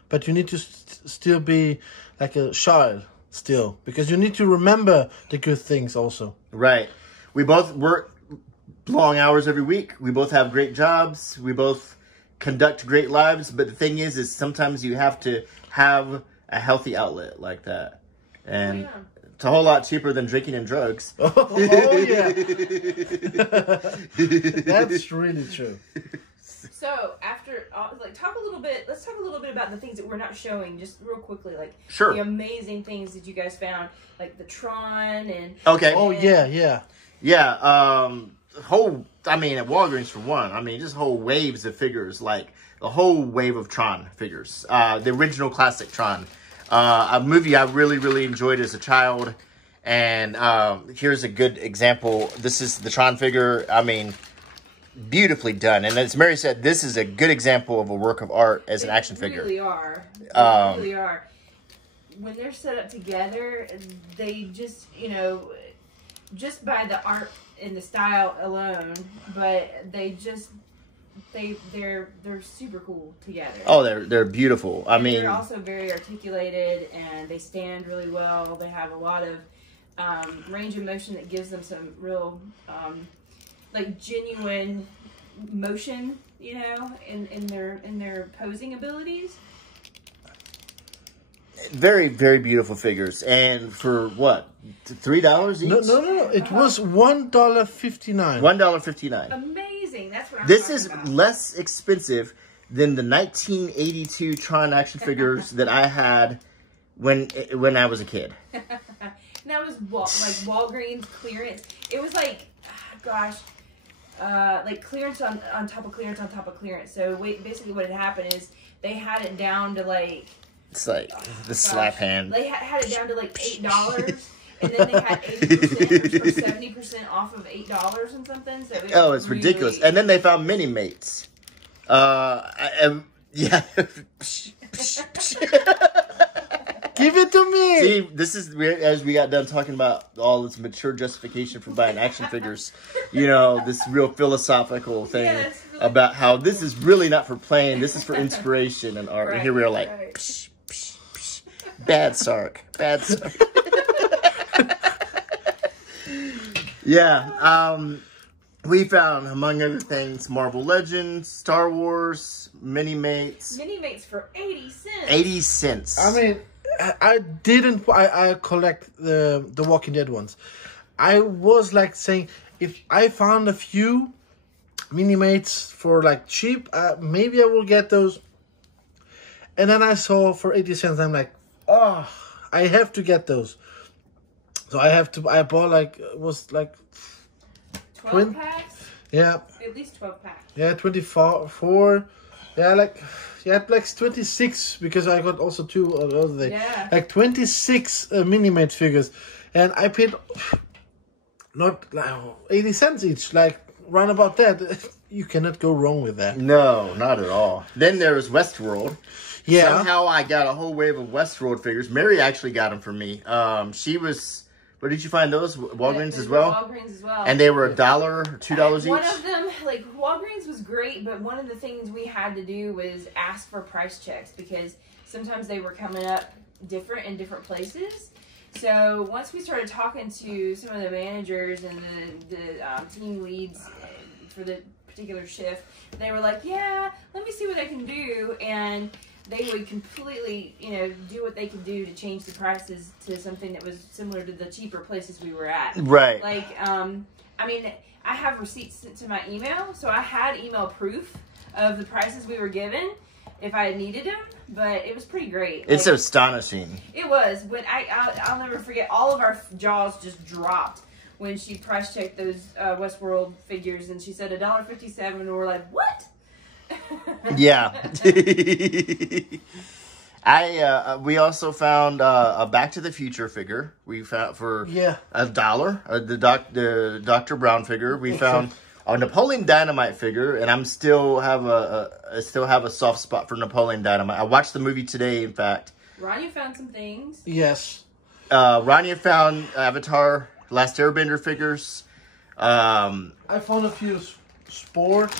but you need to still be like a child still, because you need to remember the good things also. Right. We both work long hours every week. We both have great jobs. We both conduct great lives. But the thing is sometimes you have to have a healthy outlet like that. And it's a whole lot cheaper than drinking and drugs. Oh yeah. That's really true. So after, let's talk a little bit about the things that we're not showing, just real quickly, like sure. The amazing things that you guys found, like the Tron and. Okay. Oh yeah. At Walgreens for one, just whole waves of figures, like the whole wave of Tron figures, the original classic Tron, a movie I really, really enjoyed as a child. And here's a good example. This is the Tron figure. Beautifully done. And as Mary said, this is a good example of a work of art as an action figure. They really are. When they're set up together, they just, just by the art and the style alone, but they're super cool together. Oh, they're beautiful. They're also very articulated, and they stand really well. They have a lot of range of motion that gives them some real genuine motion, in their posing abilities. Very, very beautiful figures. And for what? $3 each? No. It was $1.59. $1.59. Amazing. That's what I'm This talking is about. less expensive than the 1982 Tron action figures that I had when I was a kid. And that was Walgreens clearance. It was clearance on top of clearance on top of clearance. So basically what had happened is they had it down to it's like the slap hand. They had it down to $8, and then they had 80% or 70% off of $8 and something. So it's ridiculous. And then they found mini mates. Yeah. Give it to me. See, this is as we got done talking about all this mature justification for buying action figures. This real philosophical thing about how this is really not for playing. This is for inspiration and art. Right, and here we are like, psh, psh, psh. Bad Sark. Yeah. We found, among other things, Marvel Legends, Star Wars, Mini Mates. Mini Mates for 80 cents. 80 cents. I collect the Walking Dead ones. I was saying, if I found a few mini-mates for cheap, maybe I will get those. And then I saw for 80 cents, I'm like, oh, I have to get those. So I bought 12 packs? Yeah. At least 12 packs. Yeah, 24. Yeah, 26, because I got also two the other day. Yeah. 26 mini-mate figures. And I paid not 80 cents each, round about that, you cannot go wrong with that. No, not at all. Then there was Westworld. Yeah. Somehow I got a whole wave of Westworld figures. Mary actually got them for me. She was... Where did you find those? Walgreens as well? Walgreens as well. And they were $1 or $2 each? One of them, like, Walgreens was great, but one of the things we had to do was ask for price checks because sometimes they were coming up different in different places. So once we started talking to some of the managers and the team leads for the particular shift, they were like, yeah, let me see what I can do. And they would completely, do what they could do to change the prices to something that was similar to the cheaper places we were at. Right. Like, I mean, I have receipts sent to my email, so I had email proof of the prices we were given if I needed them, but it was pretty great. It's astonishing. It was, but I'll never forget, all of our jaws just dropped when she price checked those Westworld figures, and she said $1.57, and we're like, what? Yeah. We also found a Back to the Future figure. We found for $1. The Dr. Brown figure. We found a Napoleon Dynamite figure, and I still have a soft spot for Napoleon Dynamite. I watched the movie today. In fact, Rania found some things. Yes. Rania found Avatar Last Airbender figures. I found a few sport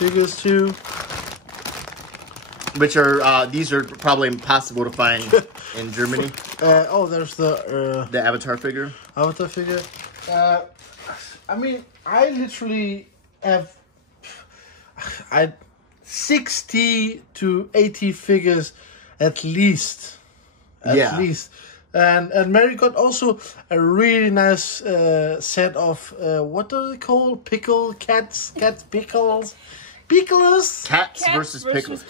figures too, which are these are probably impossible to find in Germany. There's the Avatar figure. Avatar figure. I mean, I literally have 60 to 80 figures at least. At least. And Mary got also a really nice set of what are they called? Cats, pickles. Cats versus pickles.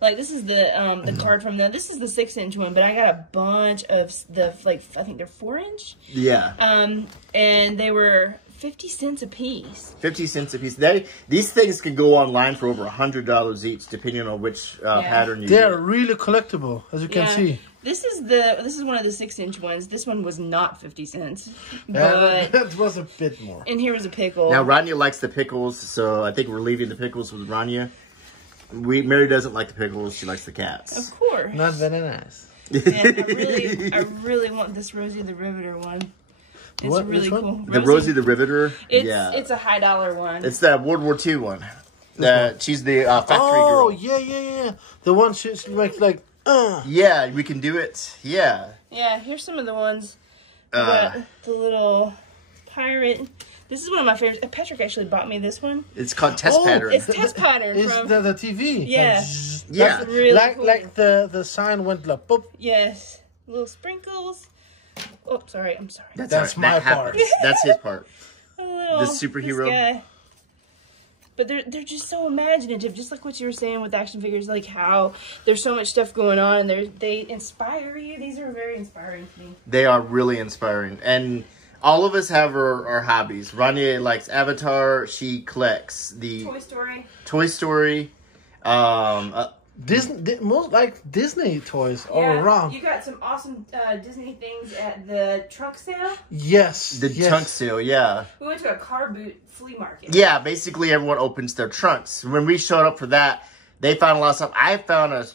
Like this is the card from them. This is the 6-inch one, but I got a bunch of the I think they're 4-inch. Yeah. And they were 50 cents a piece. 50 cents a piece. These things can go online for over $100 each, depending on which pattern you get. They're really collectible, as you can see. This is one of the 6-inch ones. This one was not 50 cents, but that was a bit more. And here was a pickle. Now Rania likes the pickles, so I think we're leaving the pickles with Rania. Mary doesn't like the pickles; she likes the cats. Of course, not very nice. Yeah, I really want this Rosie the Riveter one. It's really cool. The Rosie the Riveter. It's a $high one. It's the World War II one. She's the factory girl. Oh yeah. The one she's like. Yeah, we can do it. Yeah. Yeah, here's some of the ones. The little pirate. This is one of my favorites. Patrick actually bought me this one. It's called Test Pattern. It's Test Pattern. It's from the TV. Yeah. Yeah. Really cool. Like the sign went like boop. Yes. Little sprinkles. Oh, sorry. I'm sorry. That's my part. That's his part. The superhero. This guy. But they're just so imaginative, just like what you were saying with action figures, like how there's so much stuff going on, and they inspire you. These are very inspiring to me. They are really inspiring, and all of us have our hobbies. Rania likes Avatar. She collects the Toy Story. Disney, most like Disney toys all around. You got some awesome Disney things at the trunk sale. Yes, trunk sale. Yeah, we went to a car boot flea market. Yeah, basically everyone opens their trunks. When we showed up for that, they found a lot of stuff. I found a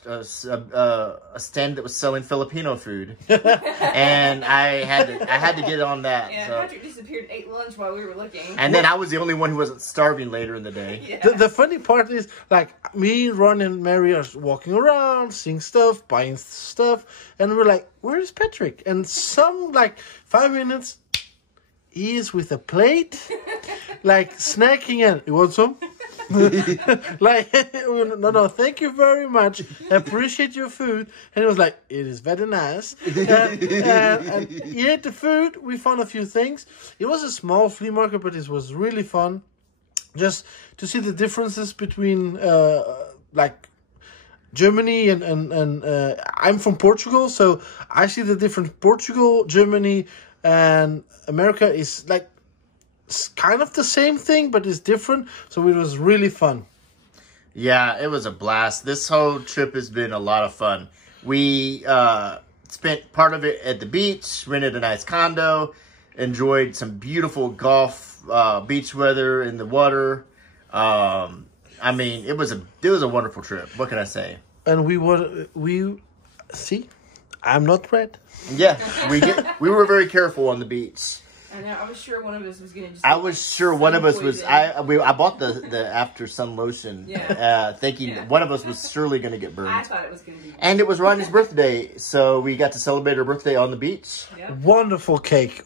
stand that was selling Filipino food, and I had to get on that. Yeah, so. Patrick disappeared and ate lunch while we were looking. And then I was the only one who wasn't starving later in the day. Yeah. The funny part is, like, me, Ron, and Mary are walking around, seeing stuff, buying stuff, and we're like, where is Patrick? And some, 5 minutes, he is with a plate, snacking, and you want some? No, thank you very much. I appreciate your food. And it was like, it is very nice. And he ate the food. We found a few things. It was a small flea market, but it was really fun. Just to see the differences between, Germany and I'm from Portugal, so I see the difference. Portugal, Germany, and America is it's kind of the same thing, but it's different. So it was really fun. Yeah, it was a blast. This whole trip has been a lot of fun. We spent part of it at the beach, rented a nice condo. enjoyed some beautiful golf, beach weather in the water. I mean, it was a wonderful trip. What can I say? And we see, I'm not red. Yeah, we were very careful on the beach. I know. I was sure one of us was gonna. I was sure one of us was. I bought the after sun lotion, thinking one of us was surely going to get burned. I thought it was going to be. And it was Ronnie's birthday, so we got to celebrate her birthday on the beach. Yeah. Wonderful cake,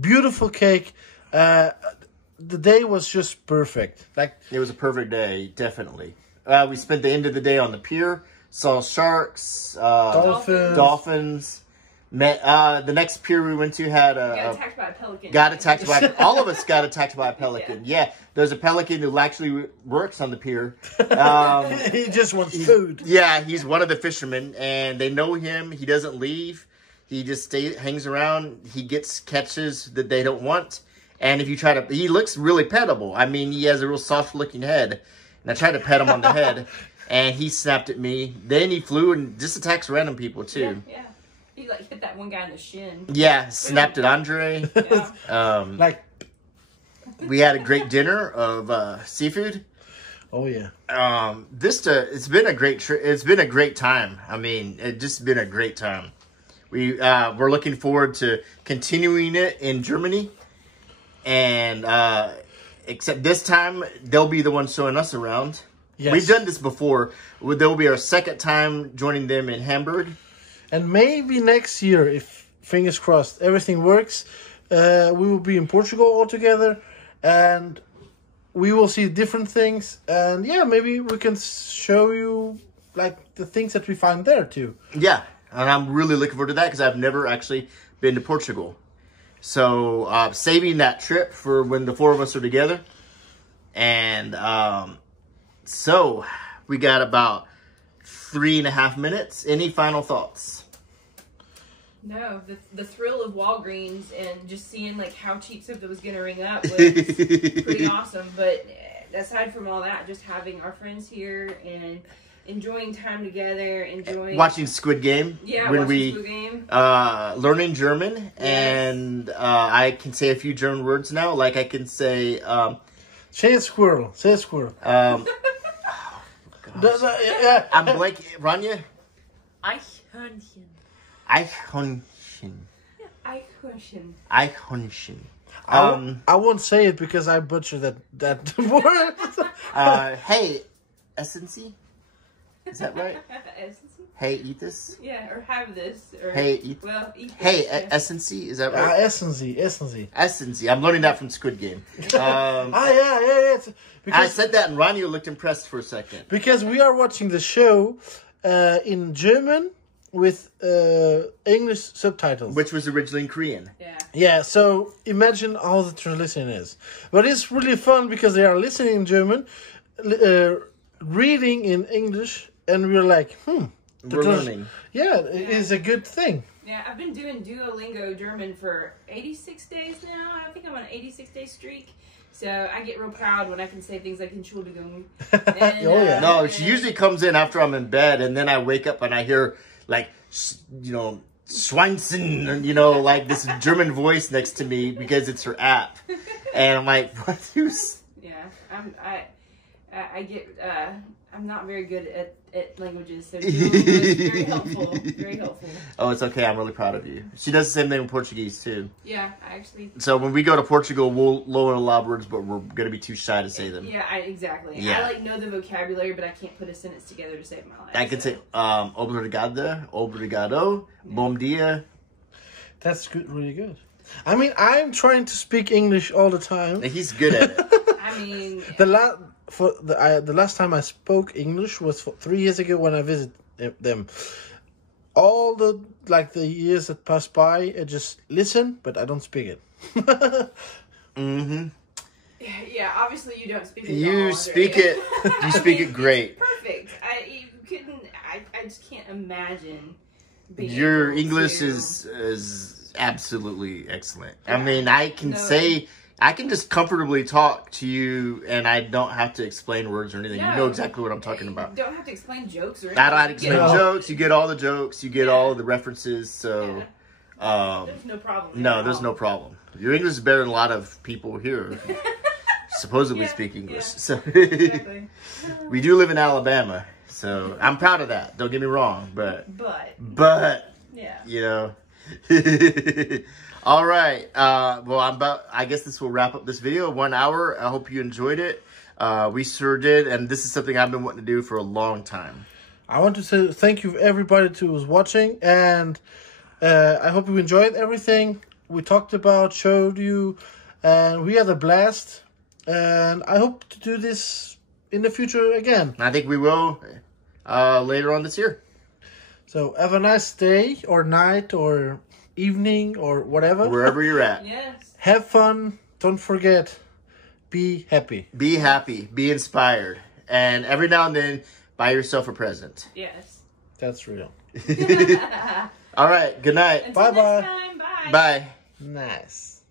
beautiful cake. The day was just perfect. Like, it was a perfect day, definitely. We spent the end of the day on the pier, saw sharks, dolphins. Met the next pier we went to had got attacked by a pelican. All of us got attacked by a pelican. Yeah, there's a pelican who actually works on the pier. he just wants food. Yeah, he's one of the fishermen, and they know him. He doesn't leave. He just hangs around. He gets catches that they don't want. And if you try to, he looks really pettable. I mean, he has a real soft-looking head. And I tried to pet him on the head, and he snapped at me. Then he flew and just attacks random people too. Yeah. He hit that one guy in the shin. Yeah, snapped at Andre. Yeah. We had a great dinner of seafood. Oh yeah. It's been a great trip. It's been a great time. I mean, it's just been a great time. We're looking forward to continuing it in Germany. And except this time, they'll be the ones showing us around. Yes. We've done this before. They'll be our second time joining them in Hamburg. And maybe next year, if, fingers crossed, everything works, we will be in Portugal all together. And we will see different things. And yeah, maybe we can show you like the things that we find there too. Yeah, and I'm really looking forward to that because I've never actually been to Portugal. So, saving that trip for when the four of us are together. And, so, we got about 3.5 minutes. Any final thoughts? No, the thrill of Walgreens and just seeing, like, how cheap something was going to ring up was pretty awesome. But aside from all that, just having our friends here and enjoying time together, watching Squid Game. Yeah, Squid Game. Learning German, yes. And I can say a few German words now. Like I can say, say a squirrel. Say a squirrel. I'm blank. Rania. Eichhörnchen. Eichhörnchen. Eichhörnchen. Eichhörnchen. I won't say it because I butchered that word. Hey, essency. Is that right? Hey, eat this? Yeah, or have this. Or, hey, eat. Well, eat this. Hey, yeah. essency? Is that right? Essency. I'm learning that from Squid Game. Yeah. I said that and Rania looked impressed for a second. Because we are watching the show in German with English subtitles. Which was originally in Korean. Yeah. Yeah, so imagine how the translation is. But it's really fun because they are listening in German, reading in English, and we're like, we're learning. Yeah, it is a good thing. Yeah, I've been doing Duolingo German for 86 days now. I think I'm on an 86-day streak. So I get real proud when I can say things like Entschuldigung. And, oh, yeah. No, she usually comes in after I'm in bed, and then I wake up and I hear, like, Schweinsen, like this German voice next to me because it's her app. And I'm like, what? Yeah, I get, I'm not very good at languages, so Duolingo is very helpful, very helpful. Oh, it's okay. I'm really proud of you. She does the same thing with Portuguese, too. Yeah, actually. So when we go to Portugal, we'll learn a lot of words, but we're going to be too shy to say them. Yeah, exactly. Yeah. I, know the vocabulary, but I can't put a sentence together to save my life. I can say, obrigado, bom dia. That's good, really good. I mean, I'm trying to speak English all the time. He's good at it. I mean... The last time I spoke English was 3 years ago when I visited them. All the years that passed by, I just listen, but I don't speak it. Mm-hmm. Yeah, obviously you don't speak it. You speak it. You speak it great. Perfect. I just can't imagine. Your English is absolutely excellent. Yeah. I mean, I can just comfortably talk to you, and I don't have to explain words or anything. No, you know exactly what I'm talking about. You don't have to explain jokes or anything. I don't have to explain jokes. You get all the jokes. You get all of the references. So, There's no problem. No, there's no problem. Your English is better than a lot of people here. Supposedly speak English. Yeah. So Exactly. we do live in Alabama, so I'm proud of that. Don't get me wrong, but yeah. you know. All right. Well, I guess this will wrap up this video. 1 hour. I hope you enjoyed it. We sure did, and this is something I've been wanting to do for a long time. I want to say thank you everybody who was watching, and I hope you enjoyed everything we talked about, showed you, and we had a blast. And I hope to do this in the future again. I think we will later on this year. So have a nice day or night or evening or whatever. Wherever you're at. Yes. Have fun. Don't forget. Be happy. Be happy. Be inspired. And every now and then, buy yourself a present. Yes. That's real. All right. Good night. Until Bye-bye. next time, bye. Bye. Nice.